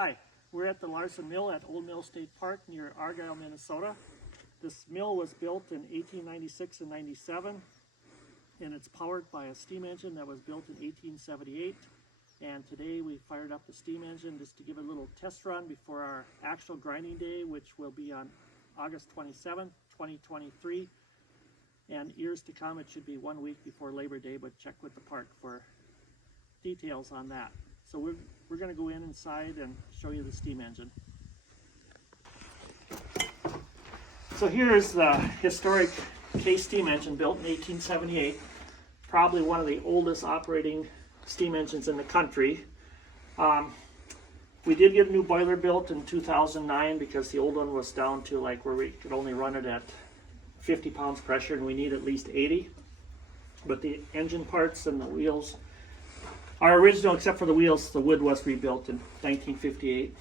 Hi, we're at the Larson Mill at Old Mill State Park near Argyle, Minnesota. This mill was built in 1896 and 97, and it's powered by a steam engine that was built in 1878. And today we fired up the steam engine just to give it a little test run before our actual grinding day, which will be on August 27th, 2023. And years to come, it should be 1 week before Labor Day, but check with the park for details on that. So we're going to go inside and show you the steam engine. So here's the historic Case steam engine built in 1878, probably one of the oldest operating steam engines in the country. We did get a new boiler built in 2009 because the old one was down to like where we could only run it at 50 pounds pressure and we need at least 80. But the engine parts and the wheels are original, except for the wheels. The wood was rebuilt in 1958.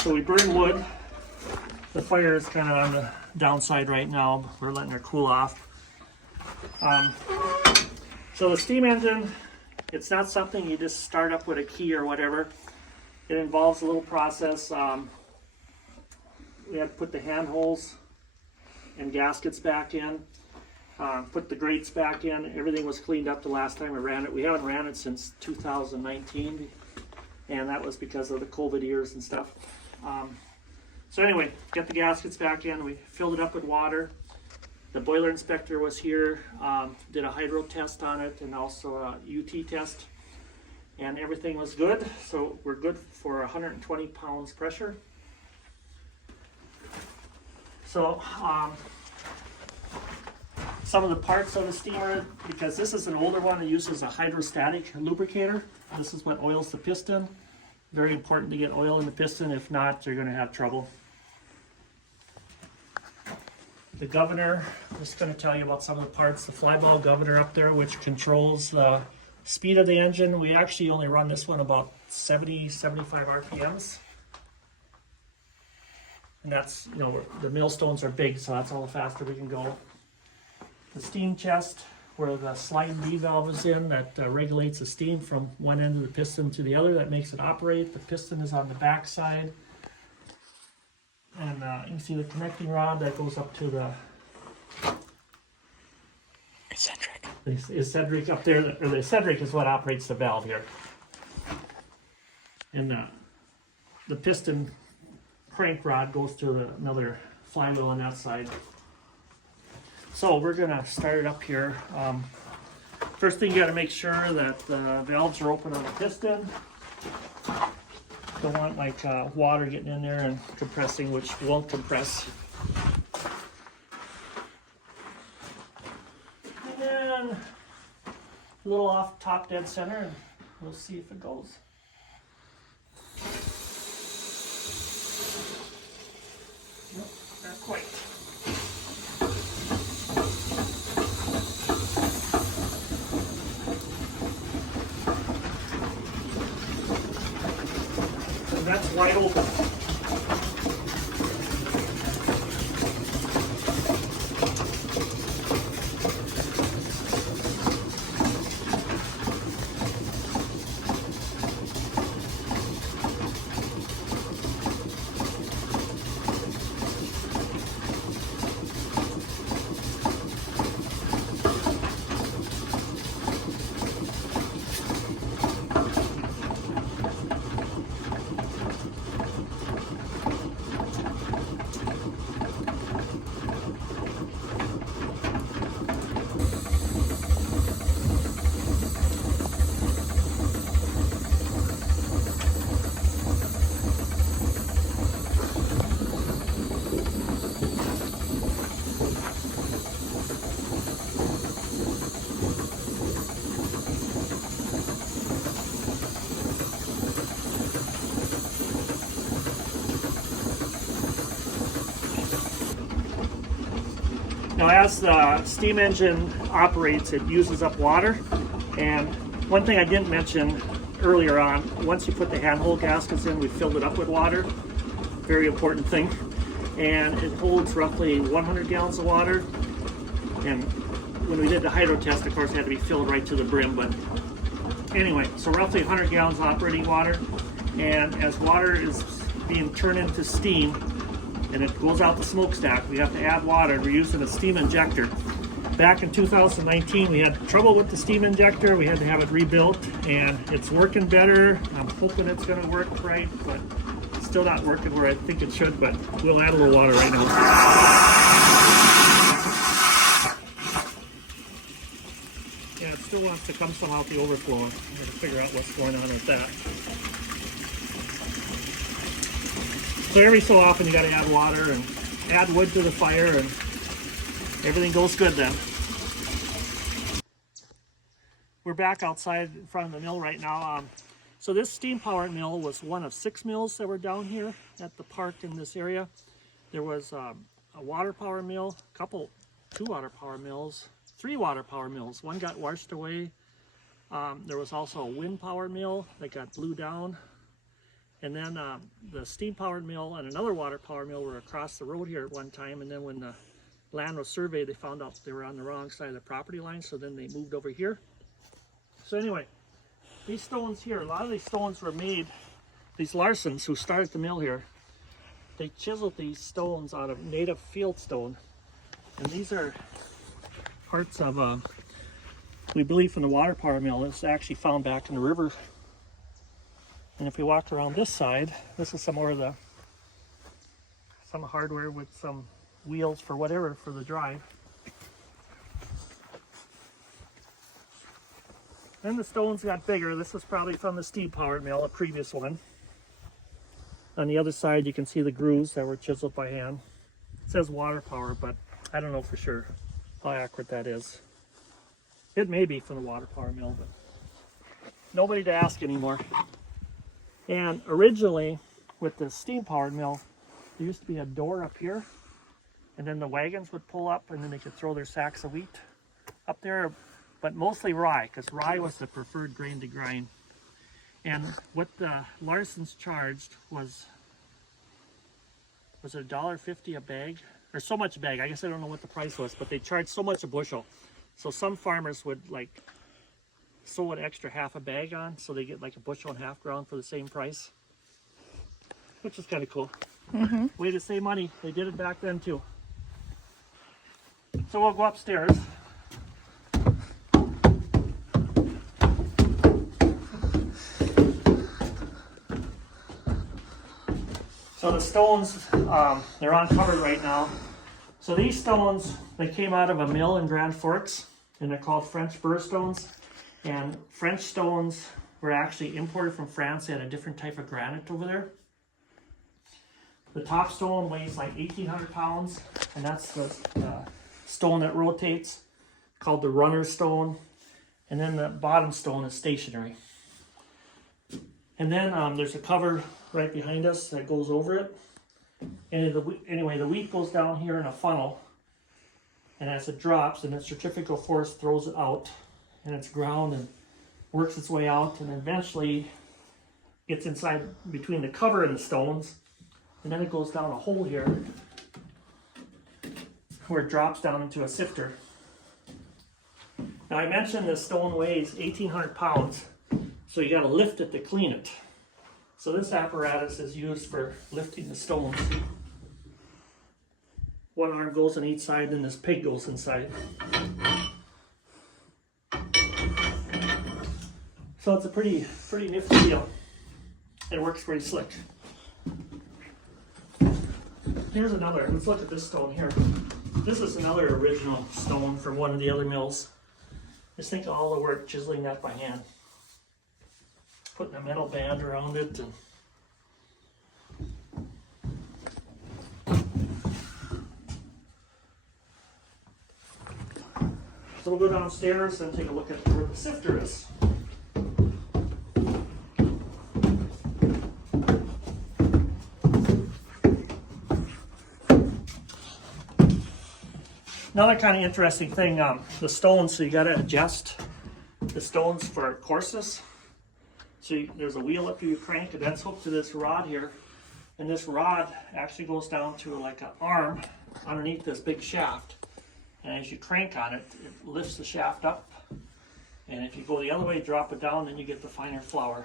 So we burn wood. The fire is kind of on the downside right now. We're letting her cool off. So the steam engine, it's not something you just start up with a key or whatever. It involves a little process. We had to put the handholds and gaskets back in. Put the grates back in. Everything was cleaned up the last time we ran it. We haven't ran it since 2019, and that was because of the COVID years and stuff. So anyway, get the gaskets back in. We filled it up with water. The boiler inspector was here, did a hydro test on it and also a UT test, and everything was good. So we're good for 120 pounds pressure. So some of the parts of the steamer, because this is an older one, it uses a hydrostatic lubricator. This is what oils the piston. Very important to get oil in the piston. If not, you're going to have trouble. The governor, I'm just going to tell you about some of the parts. The flyball governor up there, which controls the speed of the engine. We actually only run this one about 70-75 RPMs. And that's, you know, the millstones are big, so that's all the faster we can go. The steam chest, where the sliding D valve is in, that regulates the steam from one end of the piston to the other. That makes it operate. The piston is on the back side. And you can see the connecting rod that goes up to the eccentric. The eccentric up there, or the eccentric is what operates the valve here. And the piston crank rod goes to another flywheel on that side. So we're going to start it up here. First thing, you got to make sure that the valves are open on the piston. Don't want like water getting in there and compressing, which won't compress. And then a little off top dead center, and we'll see if it goes. Nope, not quite. That's wide open. Now, as the steam engine operates, it uses up water. And one thing I didn't mention earlier on, once you put the handhold gaskets in, we filled it up with water. Very important thing. And it holds roughly 100 gallons of water. And when we did the hydro test, of course, it had to be filled right to the brim. But anyway, so roughly 100 gallons of operating water. And as water is being turned into steam and it goes out the smokestack, we have to add water. We're using a steam injector. Back in 2019, we had trouble with the steam injector. We had to have it rebuilt, and it's working better. I'm hoping it's going to work right, but it's still not working where I think it should, but we'll add a little water right now. Yeah, it still wants to come somehow the overflow. I'm going to figure out what's going on with that. So every so often you got to add water and add wood to the fire, and everything goes good then. We're back outside in front of the mill right now. So this steam-powered mill was one of 6 mills that were down here at the park in this area. There was a water power mill, 2 water power mills, 3 water power mills. One got washed away. There was also a wind power mill that got blew down. And then the steam-powered mill and another water power mill were across the road here at one time. And then when the land was surveyed, they found out they were on the wrong side of the property line, so then they moved over here. So anyway, these stones here, a lot of these stones were made, these Larsons who started the mill here, they chiseled these stones out of native field stone. And these are parts of, we believe, from the water power mill. It's actually found back in the river. And if we walk around this side, this is some more of some hardware with some wheels for whatever for the drive. Then the stones got bigger. This was probably from the steam-powered mill, a previous one. On the other side, you can see the grooves that were chiseled by hand. It says water power, but I don't know for sure how accurate that is. It may be from the water power mill, but nobody to ask anymore. And originally, with the steam-powered mill, there used to be a door up here, and then the wagons would pull up, and then they could throw their sacks of wheat up there, but mostly rye, because rye was the preferred grain to grind. And what the Larsons charged was it $1.50 a bag? Or so much a bag, I guess I don't know what the price was, but they charged so much a bushel. So some farmers would like sew an extra half a bag on, so they get like a bushel and a half ground for the same price. Which is kind of cool. Mm-hmm. Way to save money. They did it back then too. So we'll go upstairs. So the stones, they're uncovered right now. So these stones, they came out of a mill in Grand Forks, and they're called French burr stones. And French stones were actually imported from France. They had a different type of granite over there. The top stone weighs like 1,800 pounds, and that's the stone that rotates, called the runner stone. And then the bottom stone is stationary. And then there's a cover right behind us that goes over it. And anyway, the wheat goes down here in a funnel, and as it drops, and the centrifugal force throws it out, and it's ground and works its way out, and eventually gets inside between the cover and the stones, and then it goes down a hole here where it drops down into a sifter. Now I mentioned this stone weighs 1,800 pounds, so you got to lift it to clean it. So this apparatus is used for lifting the stones. One arm goes on each side, and this pig goes inside. So it's a pretty nifty deal. It works pretty slick. Here's another. Let's look at this stone here. This is another original stone from one of the other mills. Just think of all the work chiseling that by hand. Putting a metal band around it. And so we'll go downstairs and take a look at where the sifter is. Another kind of interesting thing, the stones, so you got to adjust the stones for coarseness. So there's a wheel up here you crank, and that's hooked to this rod here. And this rod actually goes down to like an arm underneath this big shaft. And as you crank on it, it lifts the shaft up. And if you go the other way, drop it down, then you get the finer flour.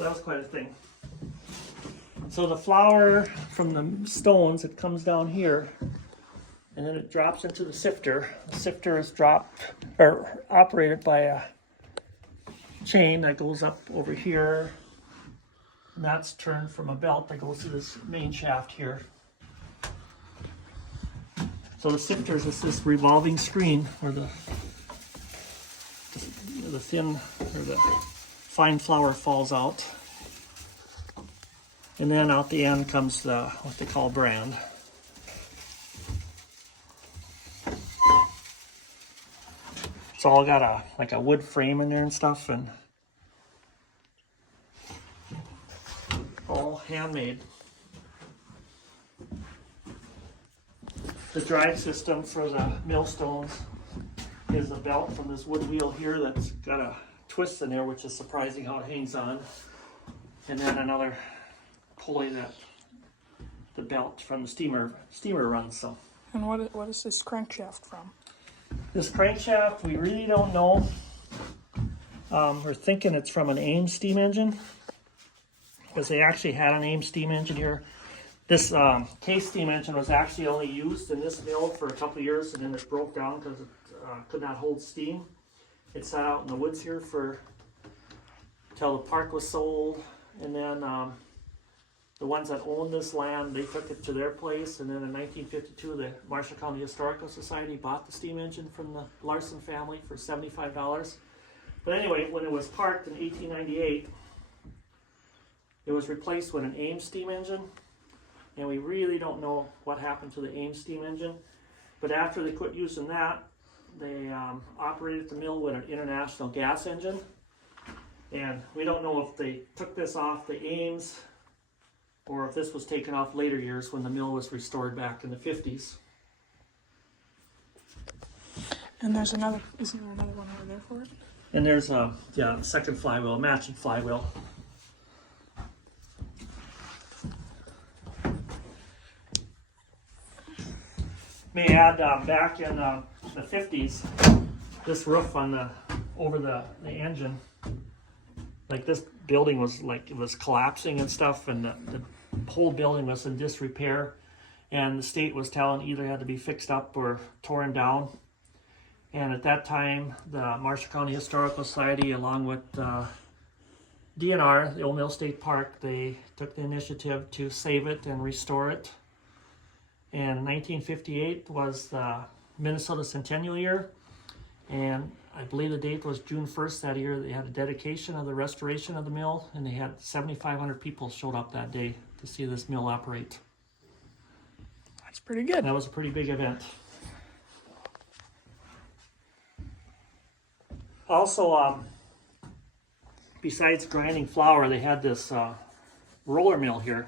So that was quite a thing. So the flour from the stones, it comes down here, and then it drops into the sifter. The sifter is operated by a chain that goes up over here, and that's turned from a belt that goes to this main shaft here. So the sifter is this revolving screen where the thin or the fine flour falls out, and then out the end comes the what they call bran. It's all got like a wood frame in there and stuff, and all handmade. The drive system for the millstones is a belt from this wood wheel here that's got a twist in there, which is surprising how it hangs on. And then another pulley that the belt from the steamer runs. So. And what is this crankshaft from? This crankshaft, we really don't know. We're thinking it's from an Ames steam engine, because they actually had an Ames steam engine here. This Case steam engine was actually only used in this mill for a couple of years, and then it broke down because it could not hold steam. It sat out in the woods here until the park was sold, and then the ones that owned this land, they took it to their place, and then in 1952 the Marshall County Historical Society bought the steam engine from the Larson family for $75. But anyway, when it was parked in 1898, it was replaced with an Ames steam engine, and we really don't know what happened to the Ames steam engine. But after they quit using that, they operated the mill with an International gas engine, and we don't know if they took this off the Ames or if this was taken off later years when the mill was restored back in the 50s. And there's isn't there another one over there for it? And there's a second flywheel, a matching flywheel. May add back in the 50s, this roof on over the engine, like this building was like, it was collapsing and stuff, and the whole building was in disrepair, and the state was telling either had to be fixed up or torn down. And at that time, the Marshall County Historical Society, along with DNR, the Old Mill State Park, they took the initiative to save it and restore it. And 1958 was the Minnesota Centennial year, and I believe the date was June 1st that year. They had a dedication of the restoration of the mill, and they had 7,500 people showed up that day to see this mill operate. That's pretty good. That was a pretty big event. Also, besides grinding flour, they had this roller mill here,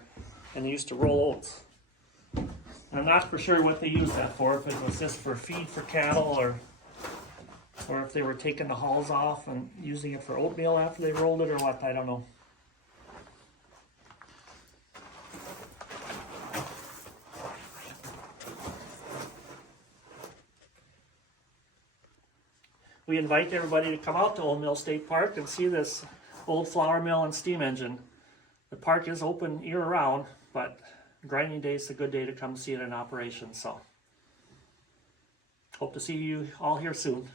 and they used to roll oats. And I'm not for sure what they used that for, if it was just for feed for cattle, or if they were taking the hulls off and using it for oatmeal after they rolled it, or what, I don't know. We invite everybody to come out to Old Mill State Park and see this old flour mill and steam engine. The park is open year-round, but grinding day is a good day to come see it in operation. So, hope to see you all here soon.